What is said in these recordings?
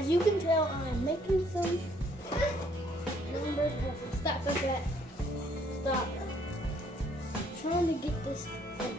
As you can tell, I'm making some hamburger. Stop like that. Stop. I'm trying to get this open.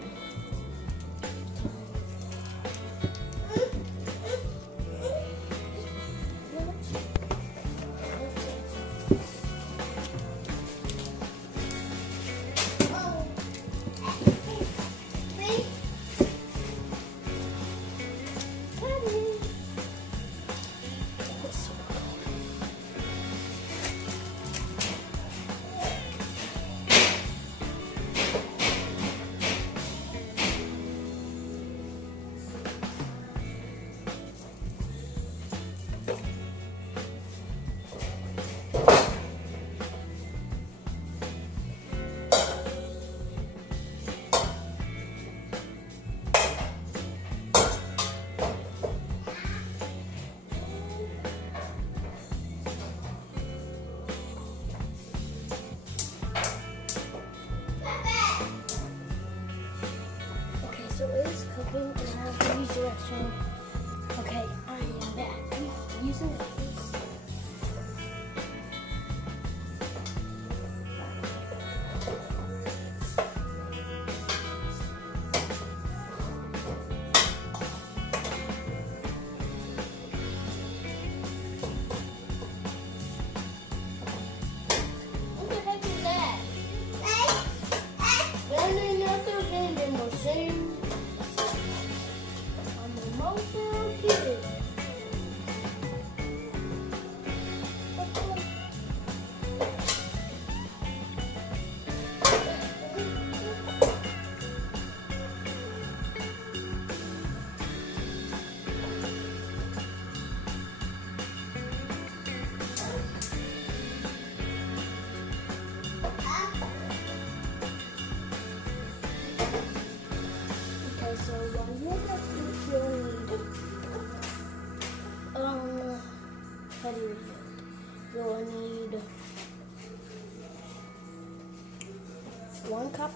So it is cooking and I have to use the restroom. Okay, I am back. I'm using this. What the heck is that? Standing at the vending machine. So while you're at the how do you'll need 1 cup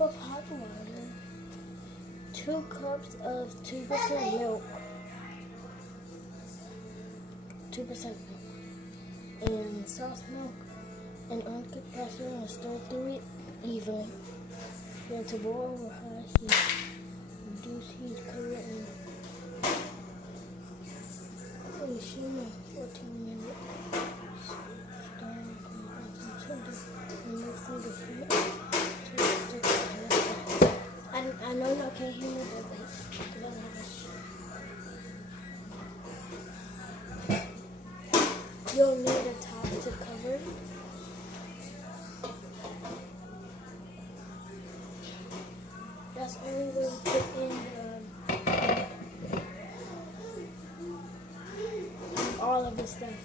of hot water, 2 cups of 2% milk, 2% milk, and soft milk, and uncooked pasta, and stir through it evenly. Then to boil over high heat. Reduce heat, cover it in. Simmer 14 minutes. Stirring completely tender. Remove from the heat. I know y'all can't hear me, but wait. You'll need a top to cover. That's only where we put in all of this stuff.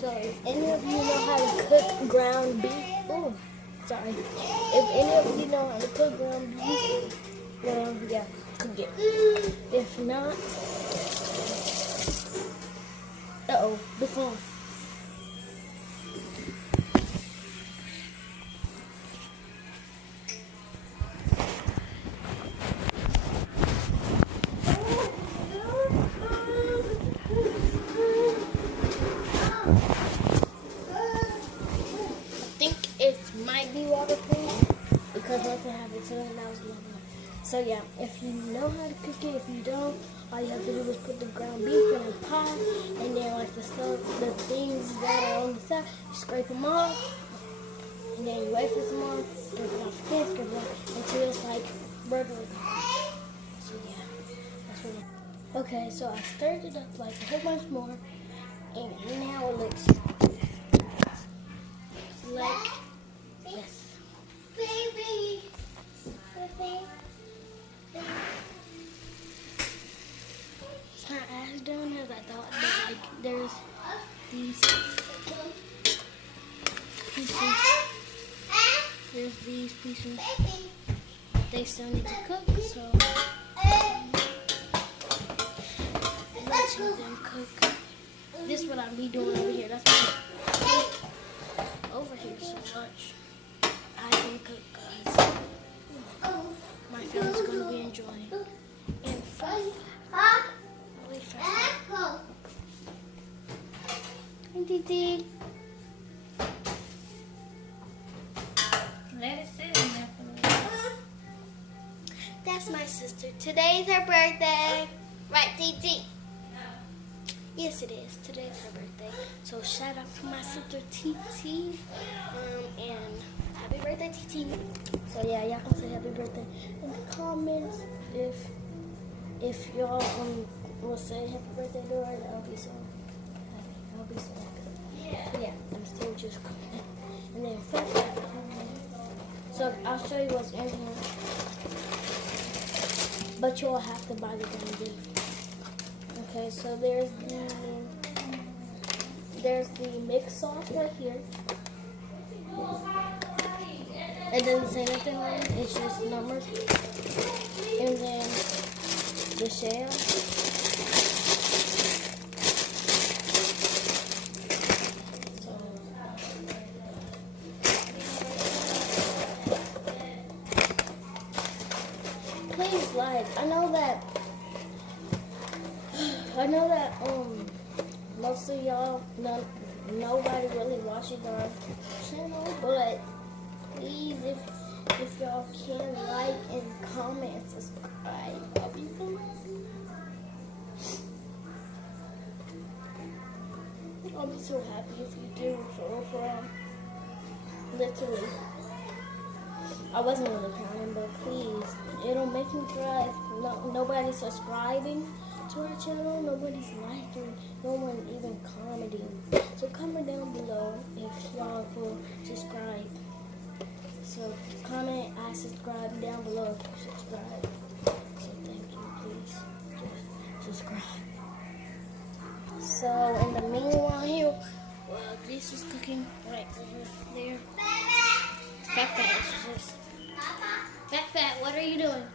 So if any of you know how to cook ground beef, if any of you know how to cook ground beef, well, yeah, cook it. If not, the phone. Might be waterproof because nothing happened to it and that was lovely. So yeah, if you know how to cook it, if you don't, all you have to do is put the ground beef in a pot, and then like the stuff, the things that are on the side, you scrape them off, and then you wait for some more, scrape it off again, scrape it off, until it's like burger. So yeah, that's what I. Okay, so I stirred it up like a whole bunch more, and now it looks like this. Baby. It's not as done as I thought, but like there's these pieces. There's these pieces. They still need to cook, so let's let them cook. This is what I'll be doing over here. That's why I'm over here so much. I can cook, guys. My family's gonna be enjoying. And fast. Really fast. Hey, Titi. Let it sit in there for a little. That's my sister. Today's her birthday. Right, Titi? Yes, it is. Today's her birthday. So shout out to my sister Titi. And happy birthday, Titi. So yeah, y'all can say happy birthday in the comments if y'all will say happy birthday to her. I'll be so happy. I'll be so happy. But yeah, I'm still just cooking. And then first, so I'll show you what's in here. But you'll have to buy the ground beef. Okay, so there's the mixed sauce right here. It doesn't say nothing on it, it's just numbers. And then the shell. So, please like. I know that most of y'all nobody really watches our channel, but please, if y'all can like and comment and subscribe, I'll be so happy. I'll be so happy if you do, for real. Literally. I wasn't really counting, but please, it'll make me cry. Nobody's subscribing to our channel, nobody's liking, no one even commenting. So comment down below if y'all will subscribe. So comment, I subscribe down below if you subscribe. So thank you, please. Just subscribe. So in the meanwhile here, well, this is cooking right over there. Fat, just Fat, what are you doing?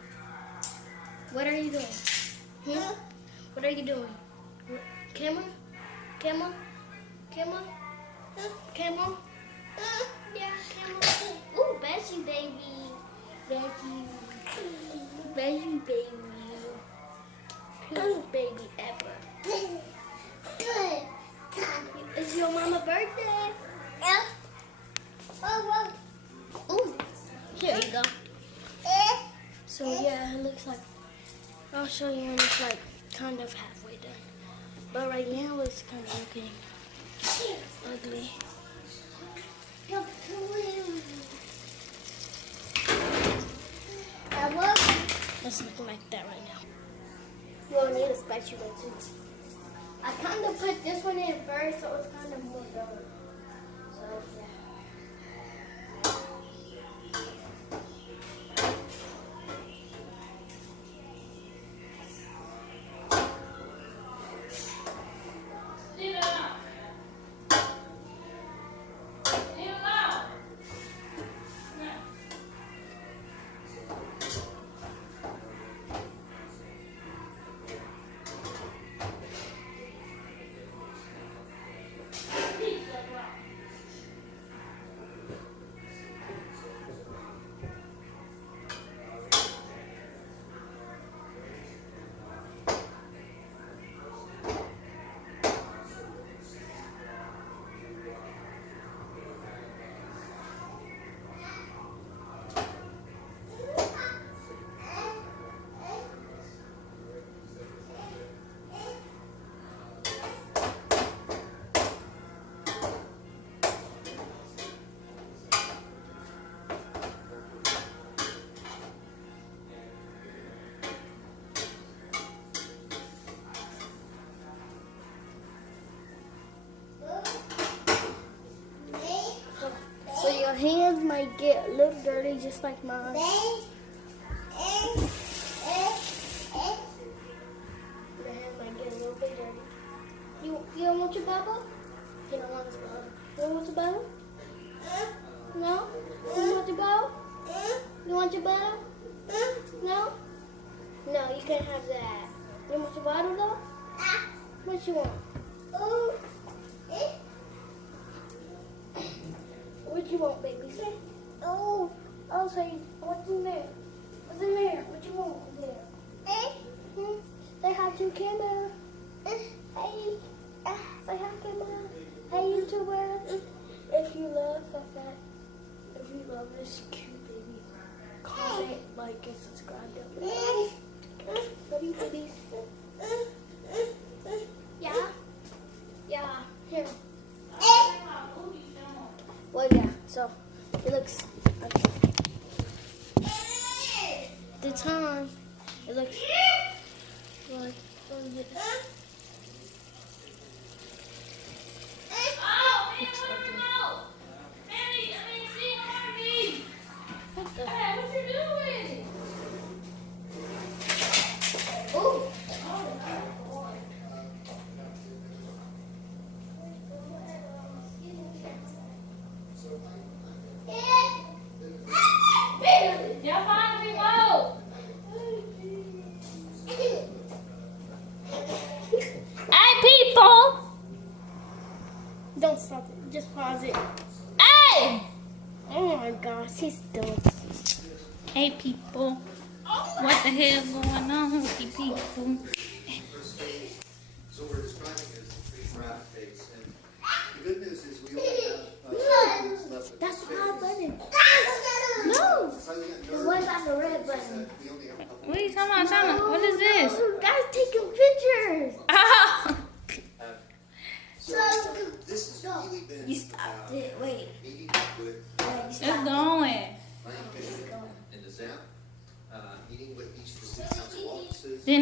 What are you doing? What are you doing? Camera? Yeah, camera. Ooh, Bessie baby. Bessie baby. Cutest baby ever. It's your mama's birthday. Yeah. Ooh, here you go. So yeah, it looks like, I'll show you when it's like kind of halfway done. But right now it's kind of looking ugly. It's looking like that right now. You'll need a spatula too. I kind of put this one in first, so it's kind of more done. So yeah. hands might get a little dirty just like mine. Your hands might get a little bit dirty. You don't want your bubble? You don't want this bottle. You don't want your bottle? No? You want your bottle? You want your bottle? No? No, you can't have that. You want your bottle though? What you want? What you want, baby? Say. Oh, I'll say, what's in there? What's in there? What you want in there? Say hi to camera. Hey. Say hi, camera. Hey, YouTuber. If you love this cute baby, comment, like, and subscribe down below. Love you, babies. Yeah? Yeah. Here. Well, yeah, so it looks like the time. It looks like this. Don't stop it. Just pause it. Hey! Oh my gosh, he's done. Hey, people. What the hell going on with you people? So we're describing it as a free graph face, and the good news is we only have left with That's this the hot phase. button. No! So you get It was like a red button. nervous. We only have a couple What are you talking about? What is this? Oh, guys taking pictures. Oh. So this has really been You stopped it. Wait. meeting with It's going. planning commission and the ZAP, meeting with each of the city council offices. Then